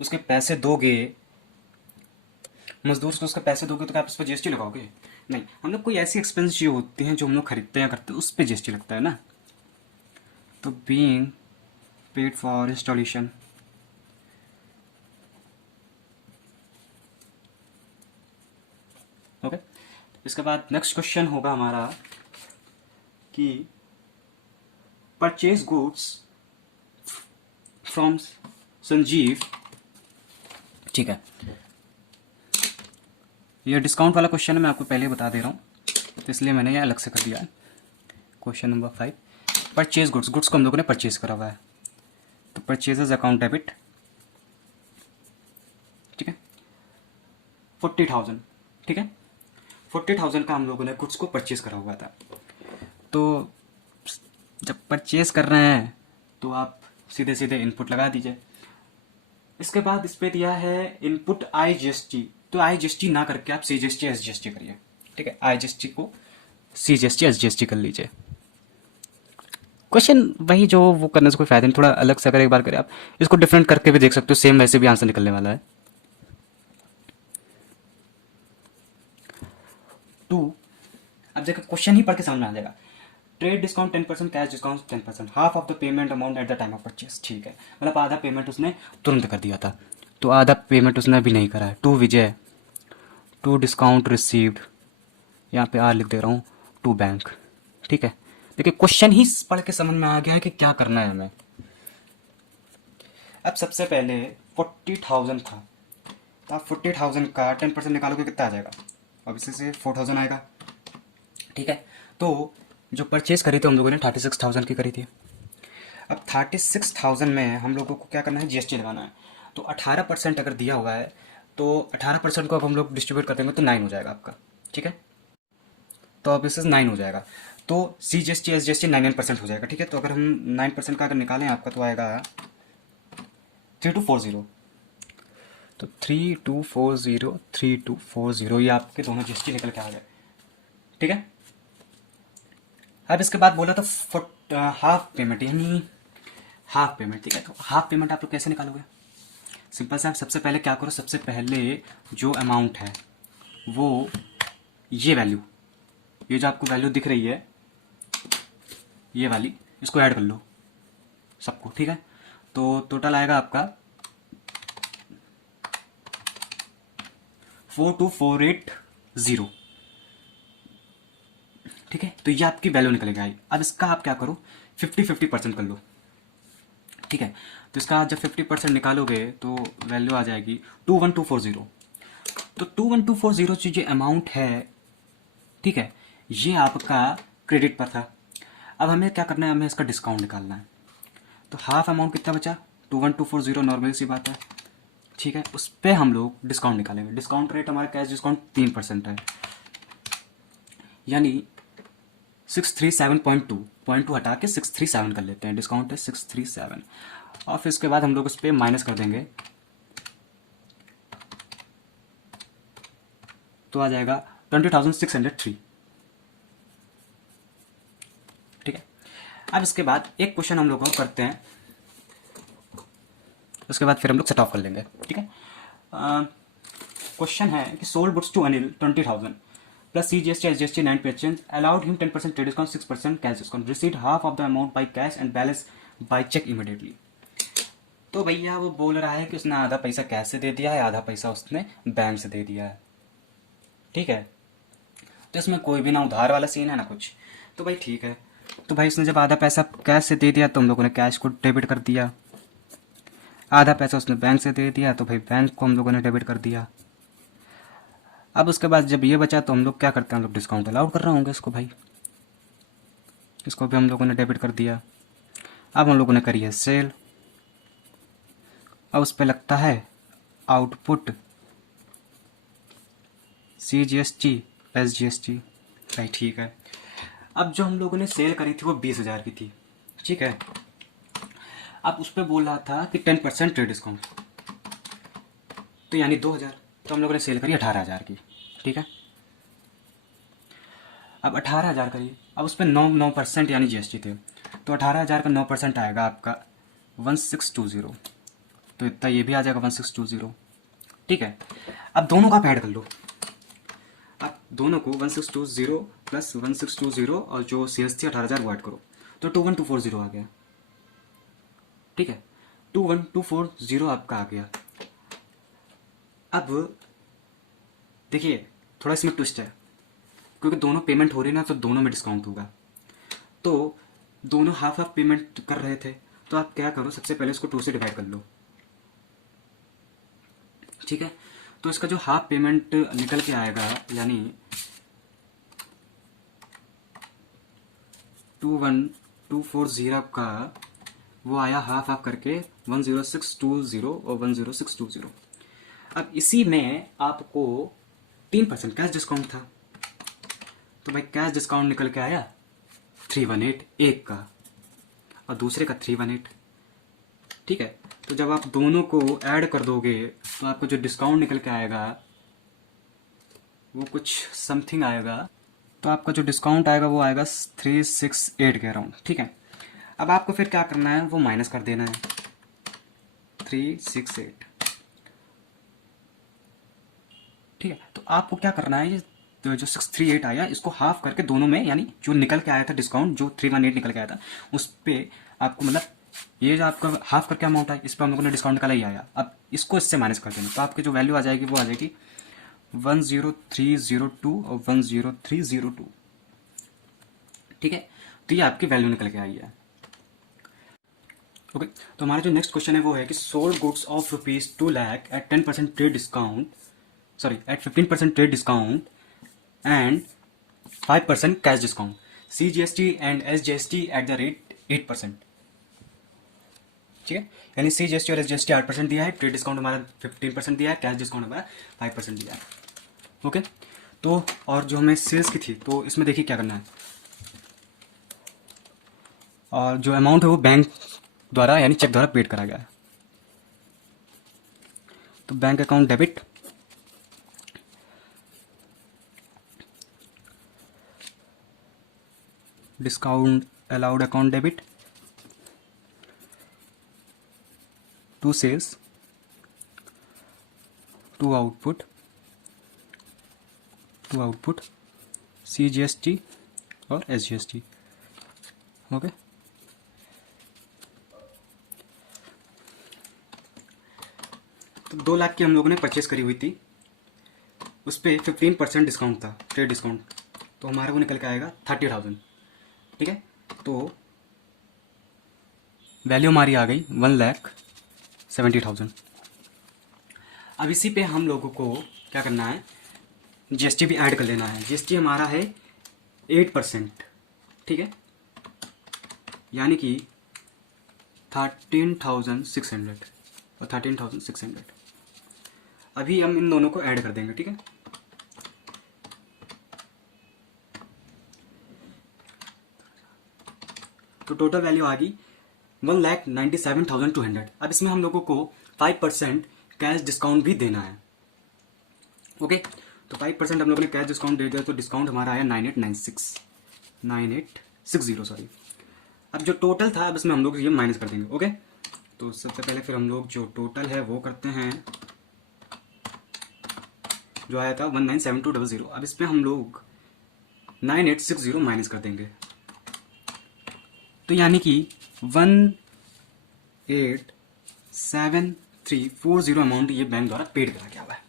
उसके पैसे दोगे, मजदूर को उसके पैसे दोगे तो क्या आप उस पर जीएसटी लगाओगे? नहीं, हम लोग कोई ऐसी एक्सपेंस जो होती हैं जो हम लोग खरीदते हैं करते हैं उस पर जीएसटी लगता है ना। तो being paid for installation, okay. इसके बाद नेक्स्ट क्वेश्चन होगा हमारा कि परचेज गुड्स फ्रॉम संजीव, ठीक है, ये डिस्काउंट वाला क्वेश्चन है, मैं आपको पहले बता दे रहा हूँ, तो इसलिए मैंने ये अलग से कर दिया है। Question number 5, purchase goods, goods को हम लोगों ने परचेज करा हुआ है, तो परचेजेज अकाउंट डेबिट, ठीक है, 40,000, ठीक है, 40,000 का हम लोगों ने गुड्स को परचेज करा हुआ था। तो जब परचेज कर रहे हैं तो आप सीधे सीधे इनपुट लगा दीजिए। इसके बाद इस पे दिया है इनपुट IGST, तो IGST ना करके आप CGST SGST करिए, ठीक है, IGST को CGST SGST कर लीजिए। क्वेश्चन वही जो वो करने से कोई फायदा नहीं, थोड़ा अलग से अगर एक बार करें आप इसको डिफरेंट करके भी देख सकते हो, सेम वैसे भी आंसर निकलने वाला है। 2, अब देखो क्वेश्चन ही पढ़ के समझ में आ जाएगा। Trade discount 10%, cash discount 10%, half of the payment amount at the time of purchase, ठीक है, मतलब आधा पेमेंट उसने तुरंत कर दिया था, तो आधा पेमेंट उसने अभी नहीं करा है। 2 विजय, 2 डिस्काउंट रिसीव्ड, यहाँ पे आर लिख दे रहा हूँ, 2 बैंक, ठीक है। देखिए क्वेश्चन ही पढ़ के समझ में आ गया है कि क्या करना है हमें। अब सबसे पहले 40,000 था, तो आप 40,000 का 10% निकालोगे कितना आ जाएगा, अब इसी से 4,000 आएगा, ठीक है। तो जो परचेज करी थी हम लोगों ने 36,000 की करी थी। अब 36,000 में हम लोगों को क्या करना है, जीएसटी लगाना है। तो 18% अगर दिया हुआ है तो 18% को अब हम लोग डिस्ट्रीब्यूट कर देंगे तो 9 हो जाएगा आपका, ठीक है, तो अब इससे 9 हो जाएगा, तो CGST SGST 9% हो जाएगा, ठीक है। तो अगर हम 9% का अगर निकालें आपका तो आएगा 3240, तो 3240 ये आपके दोनों जीएसटी निकल के आ गए, ठीक है। अब इसके बाद बोला तो हाफ पेमेंट, यानी हाफ पेमेंट, ठीक है, तो हाफ पेमेंट आप लोग कैसे निकालोगे? सिंपल सा, सबसे पहले क्या करो, सबसे पहले जो अमाउंट है वो ये वैल्यू, ये जो आपको वैल्यू दिख रही है ये वाली, इसको ऐड कर लो सबको, ठीक है। तो टोटल आएगा आपका 42480, ठीक है, तो ये आपकी वैल्यू निकल गई। अब इसका आप क्या करो, 50-50% कर लो, ठीक है। तो इसका जब 50% निकालोगे तो वैल्यू आ जाएगी 21240, तो 21240 जो अमाउंट है, ठीक है, ये आपका क्रेडिट पर था। अब हमें क्या करना है, हमें इसका डिस्काउंट निकालना है। तो हाफ अमाउंट कितना बचा, 21240, नॉर्मल सी बात है, ठीक है, उस पर हम लोग डिस्काउंट निकालेंगे। डिस्काउंट रेट हमारा कैश डिस्काउंट 3% है, यानी 637.2 हटा के 637 कर लेते हैं, डिस्काउंट है 637, और फिर इसके बाद हम लोग उस पर माइनस कर देंगे तो आ जाएगा 20,603, ठीक है। अब इसके बाद एक क्वेश्चन हम लोग करते हैं, उसके बाद फिर हम लोग सेट ऑफ कर लेंगे, ठीक है। क्वेश्चन है कि sold goods to Anil 20,000 plus CGST SGST 9%, allowed him 10% trade discount, 6% cash discount, received half of the amount by cash and balance by check immediately, तो भैया वो बोल रहा है कि उसने आधा पैसा कैश से दे दिया है, आधा पैसा उसने बैंक से दे दिया है। ठीक है, तो इसमें कोई भी ना उधार वाला सीन है ना कुछ। तो भाई ठीक है, तो भाई उसने जब आधा पैसा कैश से दे दिया तो हम लोगों ने कैश को डेबिट कर दिया, आधा पैसा उसने बैंक से दे दिया तो भाई बैंक को हम लोगों ने डेबिट कर दिया। अब उसके बाद जब ये बचा तो हम लोग क्या करते हैं, हम लोग डिस्काउंट अलाउड कर रहे होंगे इसको भाई, इसको भी हम लोगों ने डेबिट कर दिया। अब हम लोगों ने करी है सेल, अब उस पर लगता है आउटपुट CGST SGST। भाई ठीक है, अब जो हम लोगों ने सेल करी थी वो 20,000 की थी। ठीक है, अब उस पर बोल रहा था कि 10% ट्रेड डिस्काउंट, तो यानी 2,000, तो हम लोगों ने सेल करी 18,000 की। ठीक है, अब 18,000 करिए, अब उस पर 9% यानी GST थे, तो 18,000 का 9% आएगा आपका 1620, तो इतना ये भी आ जाएगा 1620। ठीक है, अब दोनों का आप ऐड कर लो, अब दोनों को 1620 प्लस 1620 और जो सेल्स थी 18,000 वो ऐड करो, तो 21,240 आ गया। ठीक है, 21,240 आपका आ गया। अब देखिए थोड़ा इसमें ट्विस्ट है, क्योंकि दोनों पेमेंट हो रही ना तो दोनों में डिस्काउंट होगा, तो दोनों हाफ हाफ पेमेंट कर रहे थे, तो आप क्या करो, सबसे पहले इसको 2 से डिवाइड कर लो। ठीक है, तो इसका जो हाफ पेमेंट निकल के आएगा यानी 21,240 का वो आया हाफ हाफ करके 10620 और 10620। अब इसी में आपको 3% कैश डिस्काउंट था, तो भाई कैश डिस्काउंट निकल के आया 318 एक का और दूसरे का 318। ठीक है, तो जब आप दोनों को ऐड कर दोगे तो आपको जो डिस्काउंट निकल के आएगा वो कुछ समथिंग आएगा, तो आपका जो डिस्काउंट आएगा वो आएगा 368 के अराउंड। ठीक है, अब आपको फिर क्या करना है, वो माइनस कर देना है 368। ठीक है, तो आपको क्या करना है, ये तो जो 638 आया इसको हाफ करके दोनों में, यानी जो निकल के आया था डिस्काउंट जो 318 निकल के आया था उस पर आपको, मतलब ये जो आपका हाफ करके अमाउंट है इस पर हम लोगों ने डिस्काउंट निकाला ही आया, अब इसको इससे माइनस कर देना, तो आपकी जो वैल्यू आ जाएगी वो आ जाएगी 10302 और 10302। ठीक है, तो ये आपकी वैल्यू निकल के आई है। ओके, तो हमारा जो नेक्स्ट क्वेश्चन है वो है कि sold goods of ₹2,00,000 at 10% trade discount, sorry at 15% trade discount and 5% cash discount, CGST and SGST at the rate 8%। ठीक है, यानी CGST और SGST 8% दिया है, ट्रेड डिस्काउंट हमारा 15% दिया है, कैश डिस्काउंट हमारा 5% दिया है। ओके, तो और जो हमें सेल्स की थी तो इसमें देखिए क्या करना है, और जो अमाउंट है वो बैंक द्वारा यानी चेक द्वारा पेड करा गया है, तो bank account debit, discount allowed account debit to sales to output CGST और SGST। ओके, तो 2 लाख की हम लोगों ने परचेस करी हुई थी, उस पर 15% डिस्काउंट था, ट्रेड डिस्काउंट, तो हमारे को निकल के आएगा 30,000। ठीक है, तो वैल्यू हमारी आ गई 1,70,000। अब इसी पे हम लोगों को क्या करना है, GST भी ऐड कर लेना है। GST हमारा है 8%। ठीक है, यानी कि 13,600 और 13,600 अभी हम इन दोनों को ऐड कर देंगे। ठीक है, तो टोटल वैल्यू आ गई 1,97,200। अब इसमें हम लोगों को 5% कैश डिस्काउंट भी देना है। ओके, तो 5% हम लोगों ने कैश डिस्काउंट दे दिया, तो डिस्काउंट हमारा आया 9860 सॉरी। अब जो टोटल था अब इसमें हम लोग ये माइनस कर देंगे। ओके, तो सबसे पहले फिर हम लोग जो टोटल है वो करते हैं, जो आया था 197,200। अब इसमें हम लोग 9860 माइनस कर देंगे, तो यानी कि 7340 अमाउंट ये बैंक द्वारा पेड करा गया हुआ है।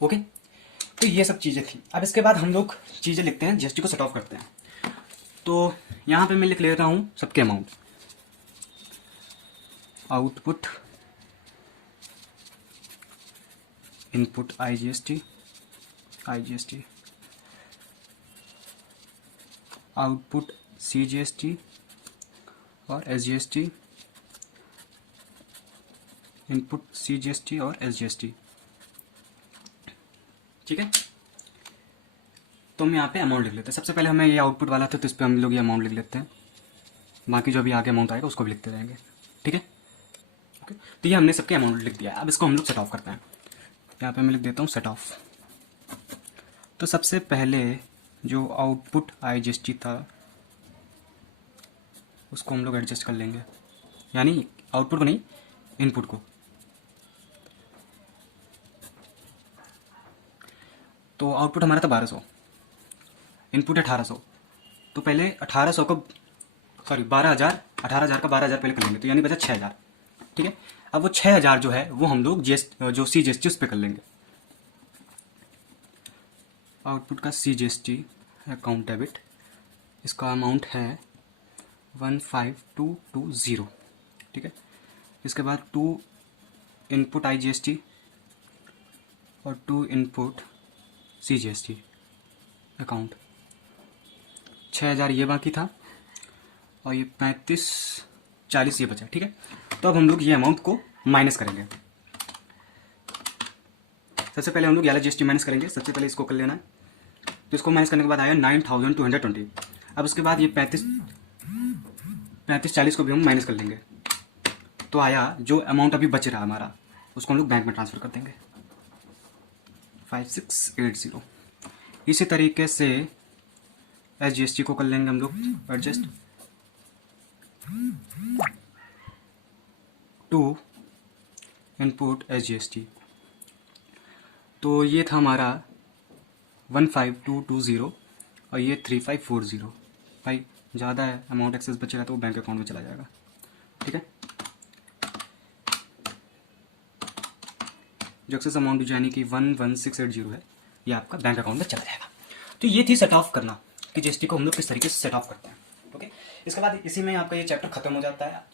ओके, तो ये सब चीज़ें थी। अब इसके बाद हम लोग चीज़ें लिखते हैं, जीएसटी को सेट ऑफ करते हैं। तो यहाँ पे मैं लिख लेता हूँ सबके amount. Output, input IGST, output CGST और एसजीएसटी, इनपुट सीजीएसटी और एसजीएसटी। ठीक है, तो हम यहाँ पे अमाउंट लिख लेते हैं। सबसे पहले हमें ये आउटपुट वाला था तो इस पर हम लोग ये अमाउंट लिख लेते हैं, बाकी जो अभी आगे अमाउंट आएगा उसको भी लिखते रहेंगे। ठीक है, ओके, तो ये हमने सबके अमाउंट लिख दिया है। अब इसको हम लोग सेट ऑफ करते हैं। यहाँ पे मैं लिख देता हूँ सेट ऑफ। तो सबसे पहले जो आउटपुट आईजीएसटी था उसको हम लोग एडजस्ट कर लेंगे, यानी आउटपुट को नहीं, इनपुट को। तो आउटपुट हमारा था 1200, इनपुट 1800। तो पहले 1800 को, सॉरी 12,000, 18,000 का 12,000 पहले कर लेंगे, तो यानी बचा 6,000। ठीक है, अब वो 6,000 जो है वो हम लोग जो सीजीएसटी उस पर कर लेंगे। आउटपुट का सीजीएसटी अकाउंट डेबिट, इसका अमाउंट है 15,220। ठीक है, इसके बाद 2 इनपुट आईजीएसटी और 2 इनपुट सीजीएसटी अकाउंट। 6,000 ये बाकी था और ये 35,40 ये बचा। ठीक है, तो अब हम लोग ये अमाउंट को माइनस करेंगे। सबसे पहले हम लोग वाला जीएसटी माइनस करेंगे। सबसे पहले इसको कर लेना है, तो इसको माइनस करने के बाद आया 9,220। अब उसके बाद ये 35,40 को भी हम माइनस कर लेंगे, तो आया जो अमाउंट अभी बच रहा हमारा उसको हम लोग बैंक में ट्रांसफ़र कर देंगे 5680। इसी तरीके से एसजीएसटी को कर लेंगे हम लोग एडजस्ट, 2 इनपुट एसजीएसटी। तो ये था हमारा 15,220 और ये 3540। भाई ज़्यादा है, अमाउंट एक्सेस बचेगा तो वो बैंक अकाउंट में चला जाएगा। ठीक है, जो एक्सेस अमाउंट यानी कि 11680 है, ये आपका बैंक अकाउंट में चला जाएगा। तो ये थी सेट ऑफ करना, कि जीएसटी को हम लोग किस तरीके से सेट ऑफ करते हैं। ओके, इसके बाद इसी में आपका ये चैप्टर खत्म हो जाता है।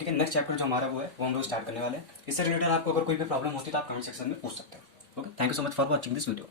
ठीक है, नेक्स्ट चैप्टर जो हमारा वो है वो हम लोग स्टार्ट करने वाले हैं। इससे रिलेटेड आपको अगर कोई भी प्रॉब्लम होती है तो आप कमेंट सेक्शन में पूछ सकते हो। Okay, thank you so much for watching this video.